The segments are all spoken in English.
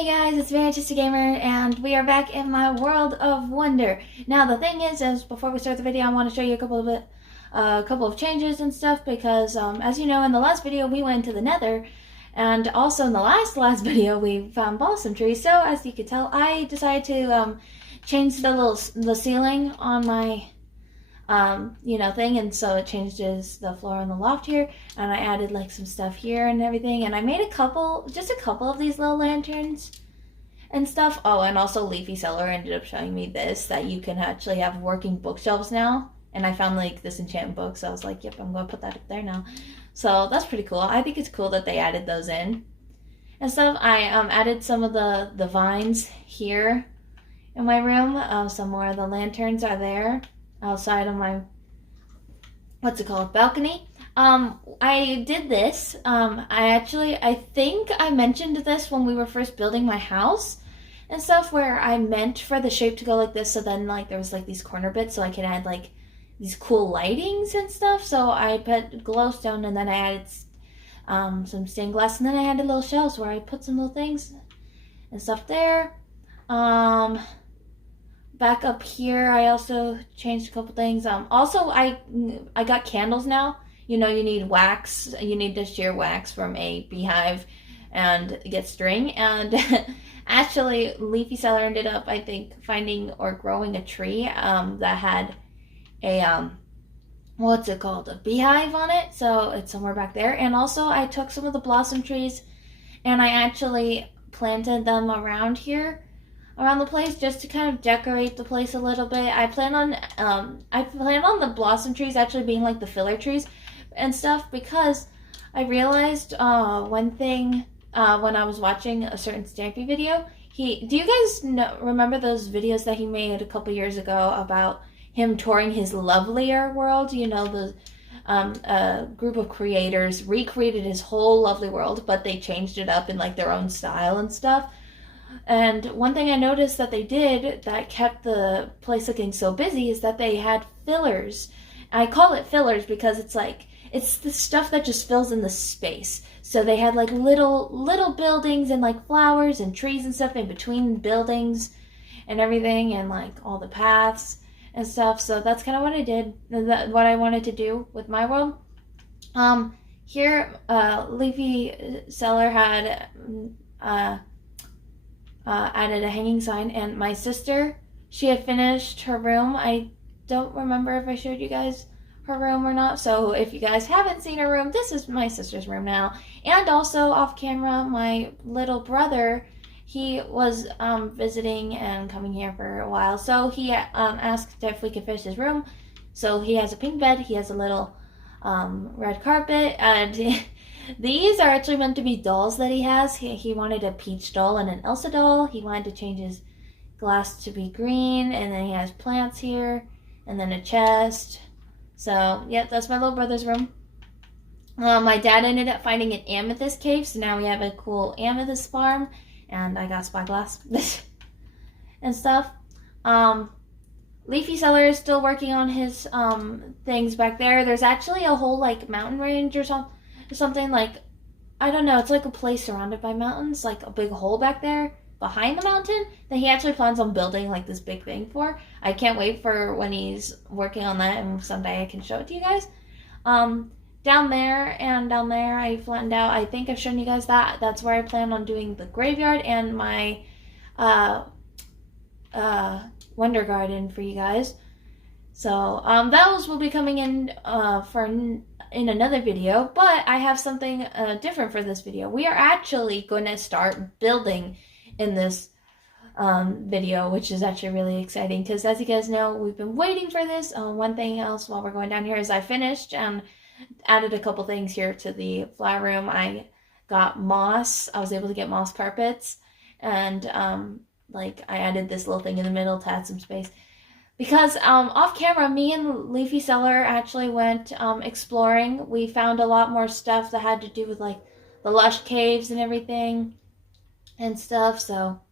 Hey guys, it's Vanity Gamer, and we are back in my world of wonder. Now the thing is before we start the video, I want to show you a couple of changes and stuff because, as you know, in the last video we went to the Nether, and also in the last video we found blossom trees. So as you can tell, I decided to change the ceiling on my thing, and so it changes the floor on the loft here, and I added like some stuff here and everything, and I made just a couple of these little lanterns and stuff. Oh, and also Leafy Cellar ended up showing me this, that you can actually have working bookshelves now, and I found like this enchantment book, so I was like, yep, I'm gonna put that up there now. So that's pretty cool. I think it's cool that they added those in and stuff. I added some of the vines here in my room. Some more of the lanterns are there outside of my balcony. I did this. I think I mentioned this when we were first building my house and stuff, where I meant for the shape to go like this, so then like there was like these corner bits so I could add like these cool lightings and stuff. So I put glowstone, and then I added some stained glass, and then I added little shelves where I put some little things and stuff there. Back up here, I also changed a couple things. Also, I got candles now. You know, you need wax. You need to shear wax from a beehive and get string. And actually, Leafy Cellar ended up, I think, finding or growing a tree that had a what's it called? A beehive on it. So it's somewhere back there. And also, I took some of the blossom trees and I actually planted them around here, around the place, just to kind of decorate the place a little bit. I plan on the blossom trees actually being like the filler trees and stuff, because I realized one thing when I was watching a certain Stampy video. Do you guys remember those videos that he made a couple years ago about him touring his Lovelier world? You know, the group of creators recreated his whole Lovely world, but they changed it up in like their own style and stuff. And one thing I noticed that they did that kept the place looking so busy is that they had fillers. I call it fillers because it's the stuff that just fills in the space. So they had like little buildings and like flowers and trees and stuff in between buildings and everything, and like all the paths and stuff. So that's kind of what I did, what I wanted to do with my world. Here, Leafy Cellar had added a hanging sign, and my sister, she had finished her room. I don't remember if I showed you guys her room or not, so if you guys haven't seen her room, this is my sister's room now. And also off camera, my little brother, he was visiting and coming here for a while, so he asked if we could finish his room. So he has a pink bed, he has a little red carpet, and these are actually meant to be dolls that he has. He wanted a Peach doll and an Elsa doll. He wanted to change his glass to be green, and then he has plants here, and then a chest. So, yep, that's my little brother's room. My dad ended up finding an amethyst cave, so now we have a cool amethyst farm, and I got spyglass and stuff. Leafy Cellar is still working on his things back there. There's actually a whole like mountain range or something, like, I don't know, it's like a place surrounded by mountains, like a big hole back there behind the mountain that he actually plans on building like this big thing for. I can't wait for when he's working on that, and someday I can show it to you guys. Down there and down there I flattened out, I think I've shown you guys that's where I plan on doing the graveyard and my wonder garden for you guys. So those will be coming in in another video, but I have something different for this video. We are actually going to start building in this video, which is actually really exciting, because as you guys know, we've been waiting for this. One thing else while we're going down here is I finished and added a couple things here to the flower room. I got moss. I was able to get moss carpets, and like I added this little thing in the middle to add some space. Because off camera, me and Leafy Cellar actually went exploring. We found a lot more stuff that had to do with like the lush caves and everything and stuff. So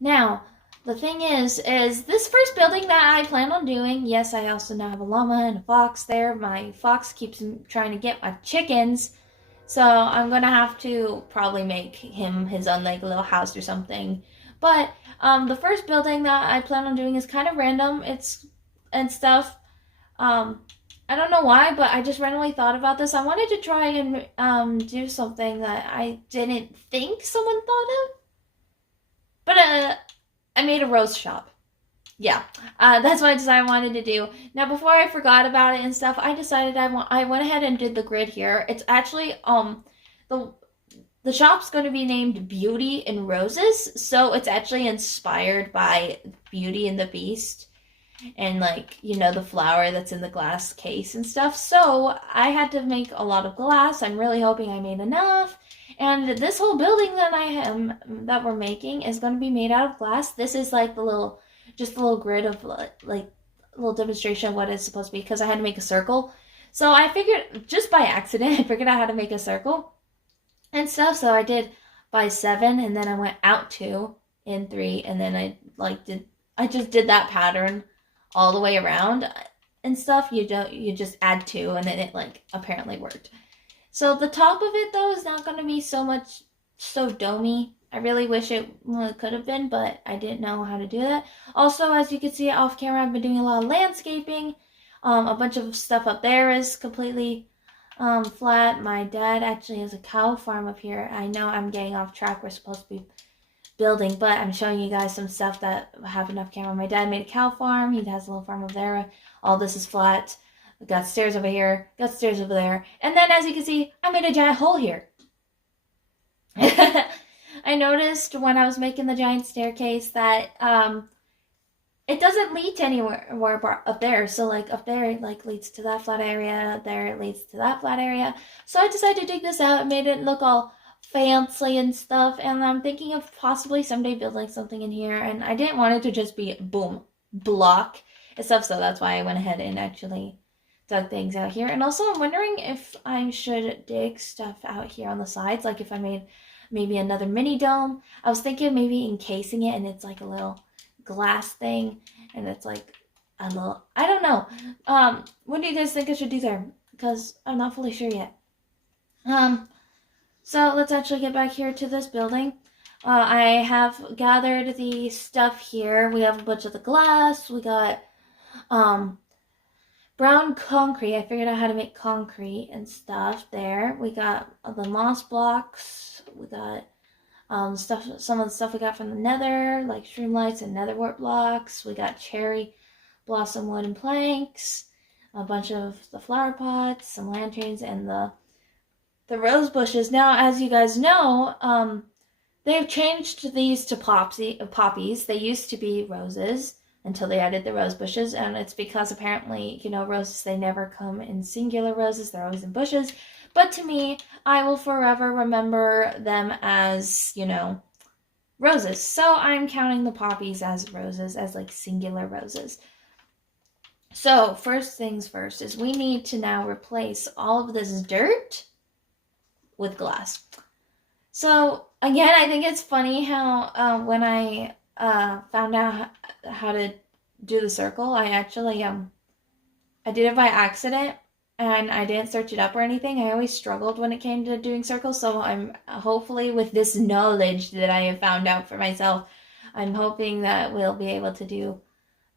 now the thing is this first building that I plan on doing, yes, I also now have a llama and a fox there. My fox keeps trying to get my chickens, So I'm gonna have to probably make him his own like little house or something. But the first building that I plan on doing is kind of random. It's and stuff. Um, I don't know why, but I just randomly thought about this. I wanted to try and do something that I didn't think someone thought of, but I made a rose shop. Yeah, that's what I decided I wanted to do. Now, before I forgot about it and stuff, I decided I went ahead and did the grid here. It's actually the the shop's going to be named Beauty and Roses, so it's actually inspired by Beauty and the Beast and like the flower that's in the glass case and stuff. So I had to make a lot of glass. I'm really hoping I made enough. And this whole building that we're making is going to be made out of glass. This is like just a little grid of like a little demonstration of what it's supposed to be, because I had to make a circle. So I figured, just by accident, I figured out how to make a circle and stuff. So I did by 7, and then I went out 2 in 3, and then I just did that pattern all the way around and stuff. You just add 2, and then it like apparently worked. So the top of it though is not going to be so domey. I really wish it could have been, but I didn't know how to do that. Also, as you can see off camera, I've been doing a lot of landscaping. A bunch of stuff up there is completely flat. My dad actually has a cow farm up here. I know I'm getting off track. We're supposed to be building, but I'm showing you guys some stuff that happened off camera. My dad made a cow farm. He has a little farm over there. All this is flat. We got stairs over here, got stairs over there, and then as you can see, I made a giant hole here. I noticed when I was making the giant staircase that it doesn't lead to anywhere up there. So like up there it like leads to that flat area, there it leads to that flat area. So I decided to dig this out and made it look all fancy and stuff, and I'm thinking of possibly someday building something in here, and I didn't want it to just be boom, block and stuff, so that's why I went ahead and actually dug things out here. And also I'm wondering if I should dig stuff out here on the sides, like if I made maybe another mini dome. I was thinking maybe encasing it and it's like a little glass thing, and it's like a little, I don't know. What do you guys think I should do there? Because I'm not fully sure yet. So let's actually get back here to this building. I have gathered the stuff here. We have a bunch of the glass. We got brown concrete. I figured out how to make concrete and stuff there. We got the moss blocks. We got some of the stuff we got from the nether, like streamlights and nether wart blocks. We got cherry blossom wooden planks, a bunch of the flower pots, some lanterns, and the rose bushes. Now, as you guys know, they've changed these to poppies. They used to be roses until they added the rose bushes, and it's because apparently, roses, they never come in singular roses, they're always in bushes. But to me, I will forever remember them as, roses. So I'm counting the poppies as roses, as like singular roses. So first things first is we need to now replace all of this dirt with glass. So again, I think it's funny how when I found out how to do the circle, I actually I did it by accident, and I didn't search it up or anything. I always struggled when it came to doing circles, so I'm hopefully, with this knowledge that I have found out for myself, I'm hoping that we'll be able to do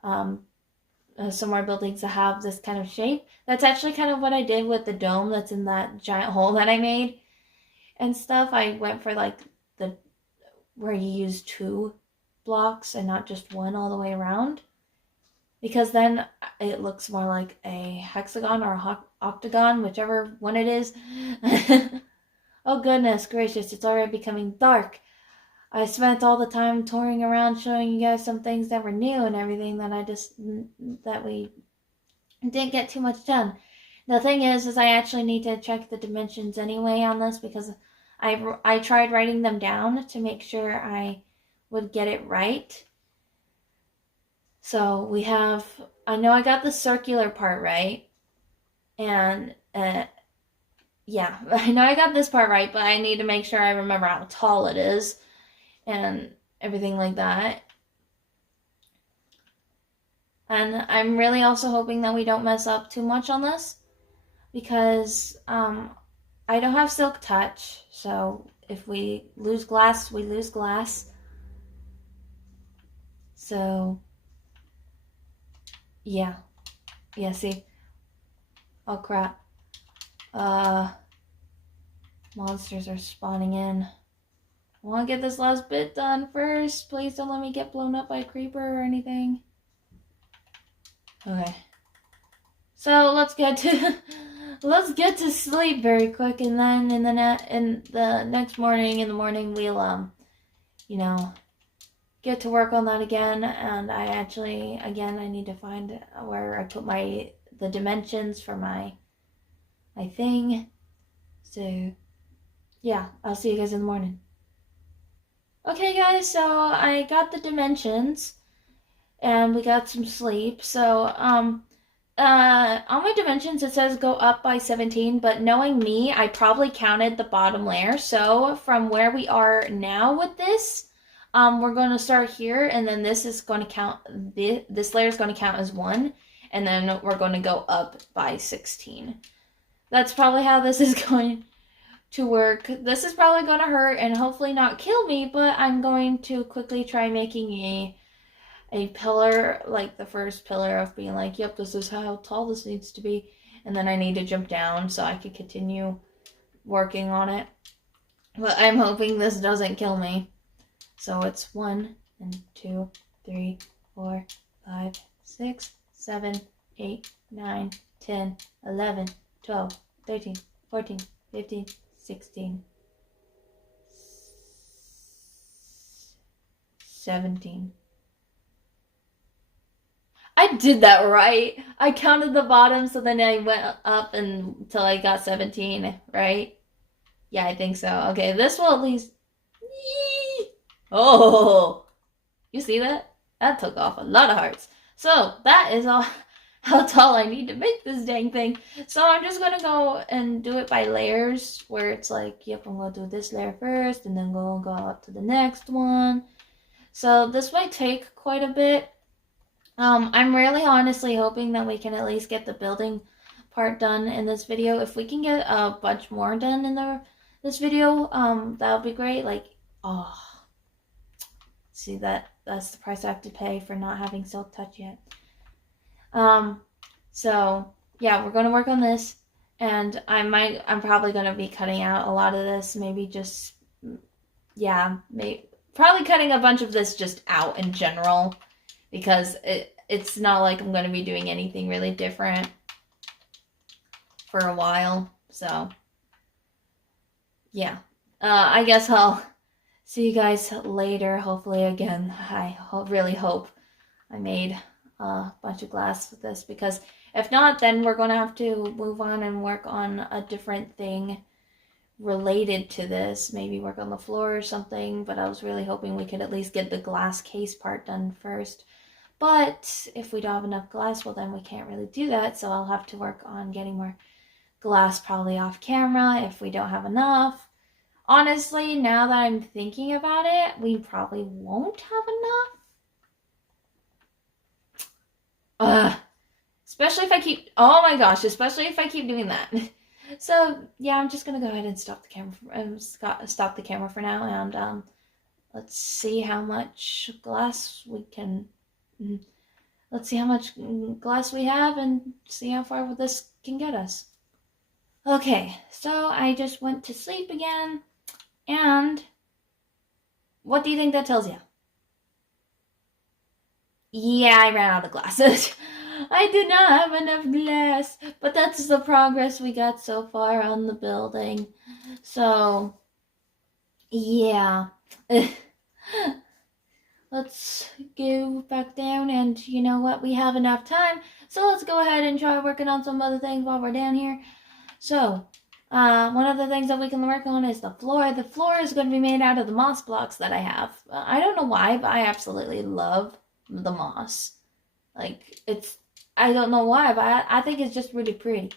some more buildings that have this kind of shape. That's actually kind of what I did with the dome that's in that giant hole that I made and stuff. I went for like where you use 2 blocks and not just 1 all the way around, because then it looks more like a hexagon or a octagon, whichever one it is. Oh goodness gracious, it's already becoming dark. I spent all the time touring around showing you guys some things that were new and everything that we didn't get too much done. The thing is I actually need to check the dimensions anyway on this, because I tried writing them down to make sure I would get it right. So we have, I know I got the circular part right, and yeah, I know I got this part right, but I need to make sure I remember how tall it is and everything like that. And I'm really also hoping that we don't mess up too much on this, because I don't have Silk Touch, so if we lose glass, we lose glass. So, yeah. Yeah, see? Oh, crap. Monsters are spawning in. I want to get this last bit done first. Please don't let me get blown up by a creeper or anything. Okay. So let's get to let's get to sleep very quick, and then in the next morning, we'll you know, get to work on that again. And I need to find where I put the dimensions for my thing. So yeah, I'll see you guys in the morning. Okay, guys, so I got the dimensions and we got some sleep. So, on my dimensions it says go up by 17, but knowing me, I probably counted the bottom layer. So, from where we are now with this, we're going to start here, and then this is going to count, this layer is going to count as 1, and then we're going to go up by 16. That's probably how this is going to work. This is probably going to hurt and hopefully not kill me, but I'm going to quickly try making a pillar, like the first pillar of being like, yep, this is how tall this needs to be. And then I need to jump down so I can continue working on it. But I'm hoping this doesn't kill me. So it's 1 and 2, 3, 4, 5, 6, 7, 8, 9, 10, 11, 12, 13, 14, 15, 16, 17. I did that right. I counted the bottom, so then I went up until I got 17, right? Yeah, I think so. Okay, this will at least... Oh! You see that? That took off a lot of hearts. So, that is all how tall I need to make this dang thing. So I'm just gonna go and do it by layers, where it's like, yep, I'm gonna do this layer first, and then go up to the next one. So this might take quite a bit. I'm really honestly hoping that we can at least get the building part done in this video. If we can get a bunch more done in this video, that would be great. Like, oh, see, that's the price I have to pay for not having Silk Touch yet. So yeah, we're gonna work on this, and I'm probably gonna be cutting out a lot of this. Maybe just, yeah, probably cutting a bunch of this just out in general, because it's not like I'm gonna be doing anything really different for a while. So yeah, I guess I'll see you guys later. Hopefully, again, I really hope I made a bunch of glass with this, because if not, then we're gonna have to move on and work on a different thing related to this. Maybe work on the floor or something, but I was really hoping we could at least get the glass case part done first. But if we don't have enough glass, well, then we can't really do that, so I'll have to work on getting more glass probably off camera if we don't have enough. Honestly, now that I'm thinking about it, we probably won't have enough. Especially if I keep, oh my gosh, especially if I keep doing that. So yeah, I'm just gonna go ahead and stop the camera for now, and let's see how much glass we can. Let's see how much glass we have and see how far this can get us. Okay, so I just went to sleep again, and what do you think that tells you? Yeah, I ran out of glasses. I did not have enough glass, but that's the progress we got so far on the building. So, yeah. Let's go back down, and you know what? We have enough time, so let's go ahead and try working on some other things while we're down here. So, one of the things that we can work on is the floor. The floor is going to be made out of the moss blocks that I have. I don't know why, but I absolutely love the moss. Like, I don't know why, but I think it's just really pretty.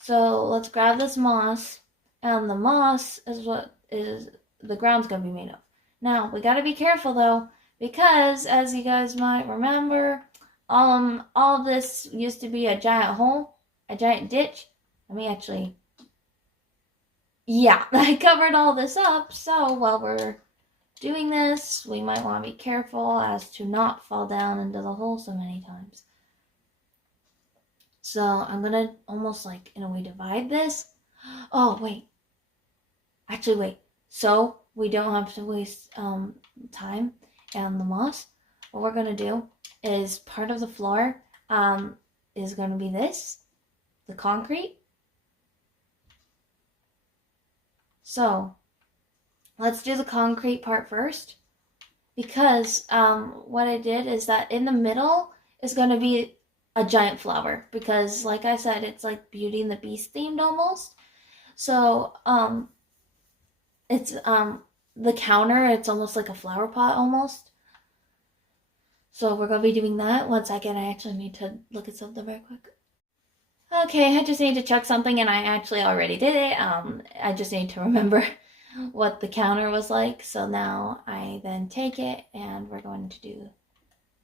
So let's grab this moss, and the moss is what the ground's going to be made of. Now, we got to be careful though, because as you guys might remember, all this used to be a giant hole, a giant ditch. Let me actually yeah, I covered all this up, so while we're doing this, we might want to be careful as to not fall down into the hole so many times. So I'm gonna almost like, in a way, divide this. Oh, wait. Actually, wait. So we don't have to waste time and the moss. What we're gonna do is part of the floor is gonna be this, the concrete. So let's do the concrete part first, because what I did is that in the middle is going to be a giant flower, because like I said, it's like Beauty and the Beast themed almost. So it's the counter, it's almost like a flower pot almost. So we're going to be doing that. One second, I actually need to look at something very quick. Okay, I just need to check something, and I actually already did it. I just need to remember what the counter was like. So now I then take it, and we're going to do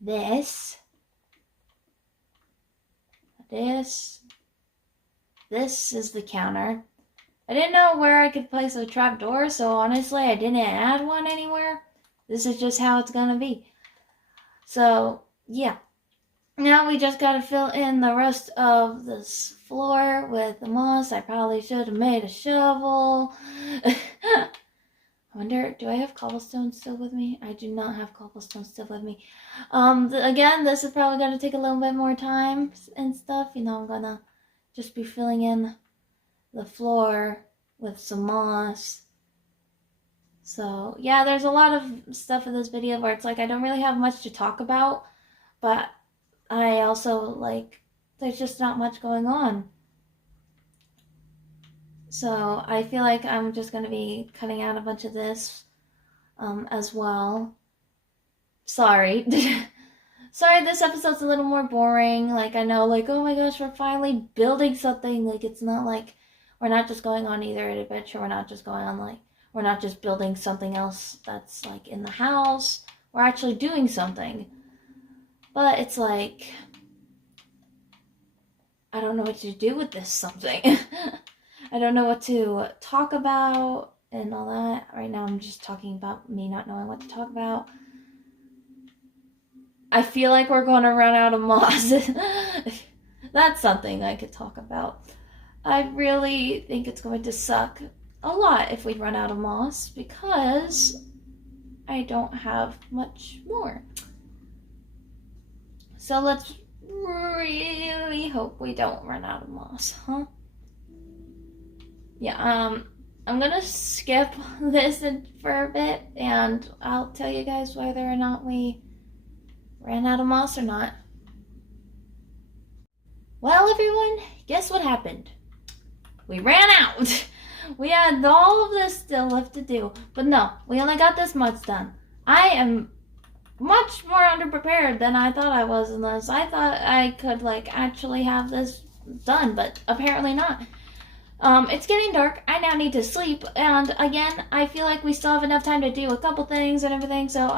this. This is the counter. I didn't know where I could place a trapdoor, so honestly, I didn't add one anywhere. This is just how it's gonna be. So, yeah. Now we just gotta fill in the rest of this floor with the moss. I probably should have made a shovel. I wonder, do I have cobblestone still with me? I do not have cobblestone still with me. Again, this is probably gonna take a little bit more time and stuff. You know, I'm gonna just be filling in the floor with some moss. So, yeah, there's a lot of stuff in this video where it's like I don't really have much to talk about, but I also, like, there's just not much going on. So I feel like I'm just going to be cutting out a bunch of this as well. Sorry. Sorry, this episode's a little more boring. Like, I know, like, oh my gosh, we're finally building something. Like, it's not like we're not just going on either an adventure. We're not just going on, like, we're not just building something else that's, like, in the house. We're actually doing something. But it's like, I don't know what to do with this something. I don't know what to talk about and all that. Right now I'm just talking about me not knowing what to talk about. I feel like we're going to run out of moss. That's something I could talk about. I really think it's going to suck a lot if we run out of moss, because I don't have much more. So let's really hope we don't run out of moss, huh? Yeah, I'm gonna skip this for a bit, and I'll tell you guys whether or not we ran out of moss or not. Well, everyone, guess what happened? We ran out! We had all of this still left to do, but no, we only got this much done. I am much more underprepared than I thought I was in this. I thought I could, like, actually have this done, but apparently not. It's getting dark. I now need to sleep, and again, I feel like we still have enough time to do a couple things and everything, so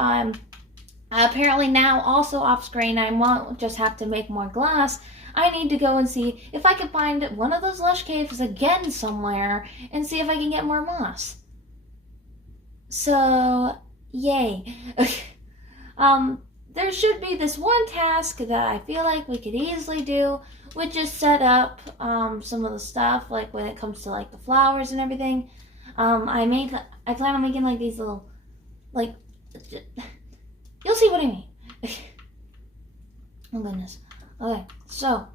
apparently now also off screen, I won't just have to make more glass. I need to go and see if I can find one of those lush caves again somewhere and see if I can get more moss. So, yay. There should be this one task that I feel like we could easily do, which is set up some of the stuff, like when it comes to like the flowers and everything. I plan on making like these little, like, you'll see what I mean. Oh goodness. Okay, so,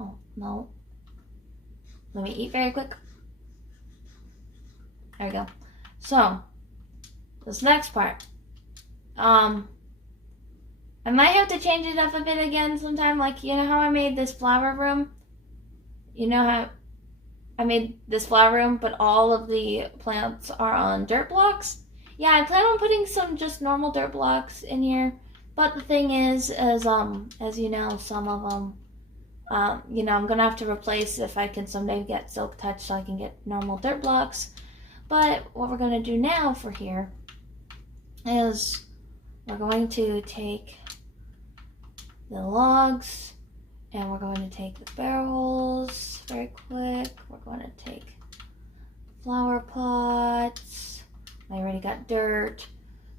oh no, let me eat very quick. There we go. So, this next part, I might have to change it up a bit again sometime. Like, you know how I made this flower room? You know how I made this flower room, but all of the plants are on dirt blocks? Yeah, I plan on putting some just normal dirt blocks in here. But the thing is, as you know, some of them, you know, I'm gonna have to replace if I can someday get Silk Touch so I can get normal dirt blocks. But what we're gonna do now for here is we're going to take the logs, and we're going to take the barrels very quick. We're going to take flower pots. I already got dirt.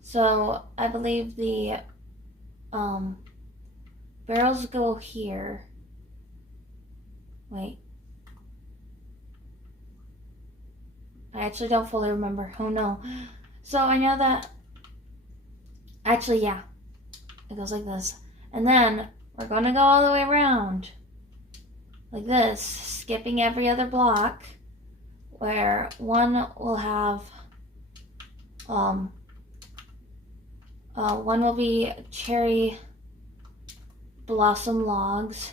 So I believe the barrels go here. Wait. I actually don't fully remember. Oh no. So I know that, actually, yeah. It goes like this. And then we're gonna go all the way around. Like this, skipping every other block, where one will have, one will be cherry blossom logs,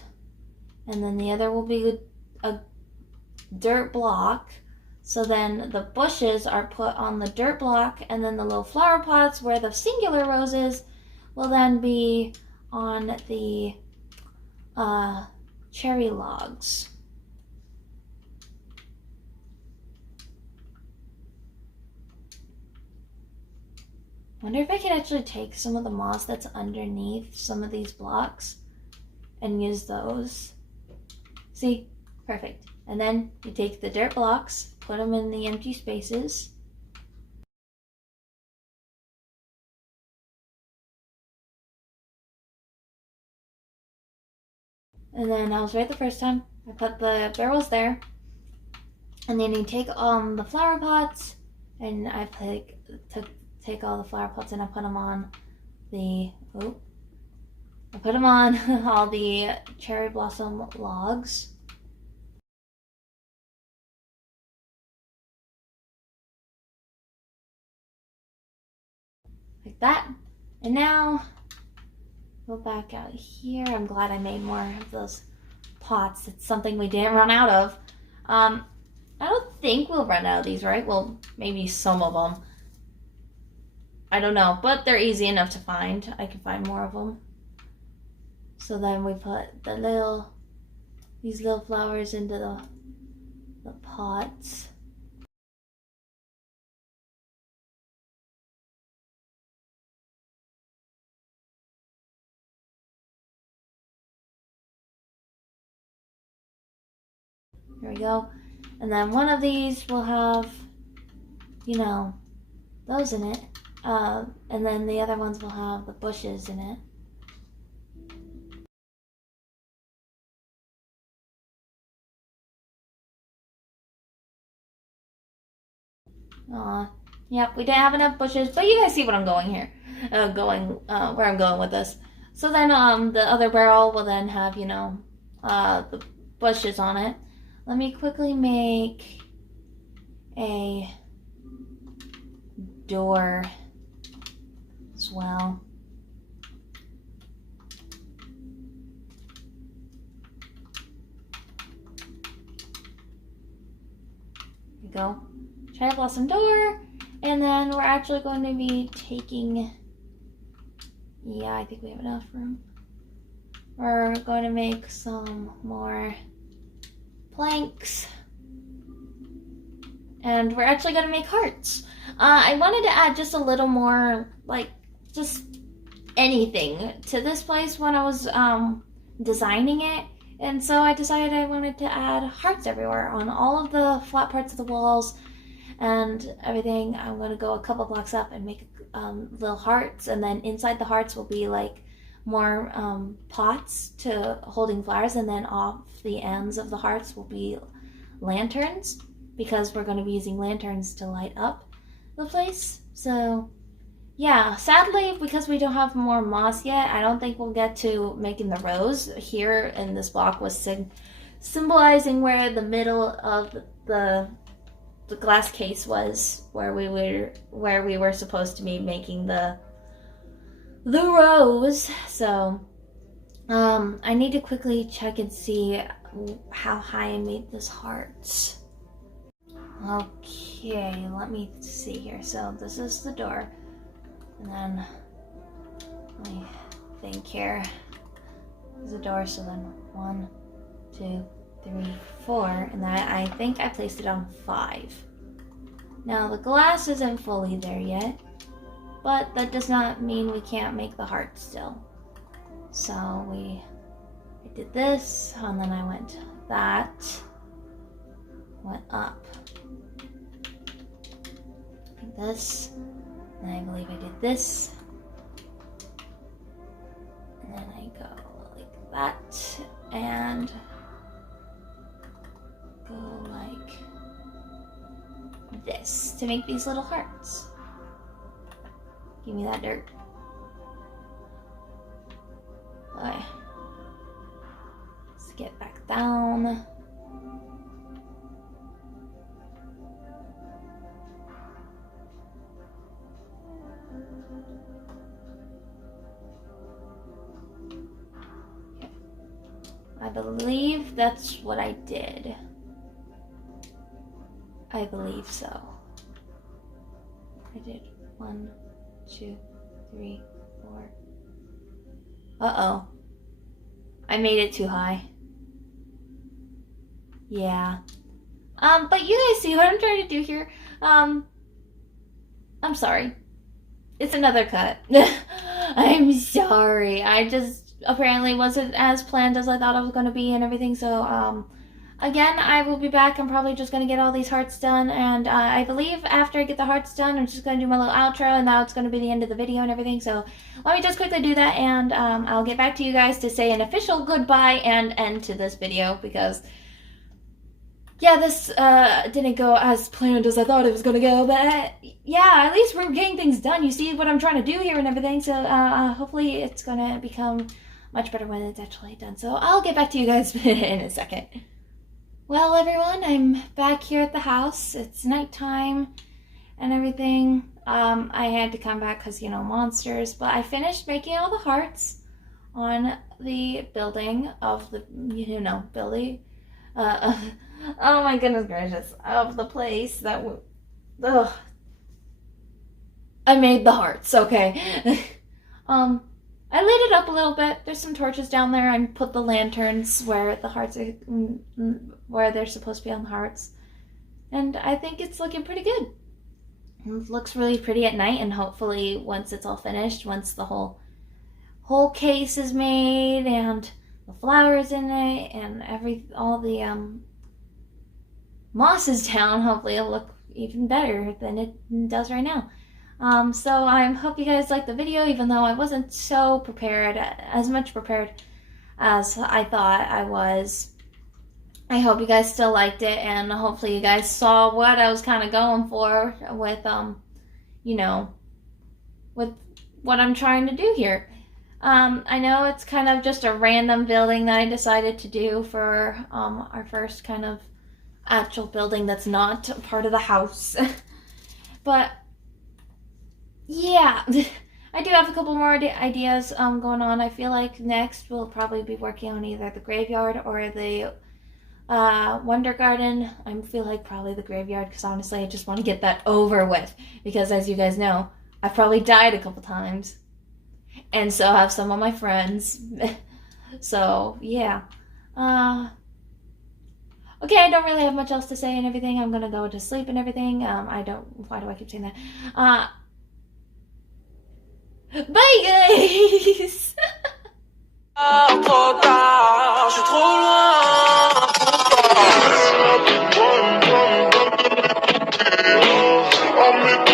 and then the other will be a dirt block. So then the bushes are put on the dirt block, and then the little flower pots where the singular roses will then be on the cherry logs. Wonder if I could actually take some of the moss that's underneath some of these blocks and use those. See? Perfect. And then you take the dirt blocks, put them in the empty spaces. And then I was right the first time. I put the barrels there. And then you take the flower pots, and I take all the flower pots and I put them on the, I put them on all the cherry blossom logs. Like that. And now, go back out here. I'm glad I made more of those pots. It's something we didn't run out of. I don't think we'll run out of these, right? Well, maybe some of them. I don't know, but they're easy enough to find. I can find more of them. So then we put these little flowers into the pots. Here we go. And then one of these will have, those in it. And then the other ones will have the bushes in it. Yep, we didn't have enough bushes, but you guys see what I'm going here. Where I'm going with this. So then the other barrel will then have, the bushes on it. Let me quickly make a door as well. Here we go. Cherry blossom door, and then we're actually going to be taking, yeah, I think we have enough room. We're going to make some more planks, and we're actually going to make hearts. I wanted to add just a little more, like, just anything to this place when I was designing it, and so I decided I wanted to add hearts everywhere on all of the flat parts of the walls and everything. I'm going to go a couple blocks up and make little hearts, and then inside the hearts will be like more pots to holding flowers, and then off the ends of the hearts will be lanterns, because we're going to be using lanterns to light up the place. So yeah, sadly, because we don't have more moss yet, I don't think we'll get to making the rose. Here in this block was symbolizing where the middle of the glass case was, where we were supposed to be making the rose. So I need to quickly check and see how high I made this heart. Okay, let me see here. So this is the door, and then let me think here. There's a door, so then 1, 2, 3, 4, and I think I placed it on 5. Now the glass isn't fully there yet, but that does not mean we can't make the heart still. So I did this, and then I went that, went up, like this. And I believe I did this. And then I go like that. And go like this to make these little hearts. Give me that dirt. Okay. Let's get back down. Okay. I believe that's what I did. I believe so. I did 1, 2, 3, 4. Uh-oh. I made it too high. Yeah. But you guys see what I'm trying to do here. I'm sorry. It's another cut. I'm sorry. I just apparently wasn't as planned as I thought I was going to be and everything. So, again, I will be back. I'm probably just going to get all these hearts done. And I believe after I get the hearts done, I'm just going to do my little outro. And now it's going to be the end of the video and everything. So let me just quickly do that. And I'll get back to you guys to say an official goodbye and end to this video. Because, yeah, this didn't go as planned as I thought it was going to go. But, yeah, at least we're getting things done. You see what I'm trying to do here and everything. So hopefully it's going to become much better when it's actually done. So I'll get back to you guys in a second. Well, everyone, I'm back here at the house. It's nighttime and everything. I had to come back because, you know, monsters. But I finished making all the hearts on the building of the, you know, building. Oh my goodness gracious. Of the place that, I made the hearts, okay. I lit it up a little bit. There's some torches down there. I put the lanterns where the hearts are, where they're supposed to be on the hearts. And I think it's looking pretty good. It looks really pretty at night, and hopefully once it's all finished, once the whole case is made and the flowers in it and all the moss is down, hopefully it'll look even better than it does right now. So I hope you guys liked the video, even though I wasn't so prepared, as much prepared as I thought I was. I hope you guys still liked it, and hopefully you guys saw what I was kind of going for with, you know, with what I'm trying to do here. I know it's kind of just a random building that I decided to do for, our first kind of actual building that's not part of the house. But yeah, I do have a couple more ideas going on. I feel like next we'll probably be working on either the graveyard or the Wonder Garden. I feel like probably the graveyard because honestly I just want to get that over with, because as you guys know, I've probably died a couple times and so have some of my friends. So yeah, okay, I don't really have much else to say and everything. I'm gonna go to sleep and everything. Why do I keep saying that? Bye guys. Trop tard, je suis trop loin.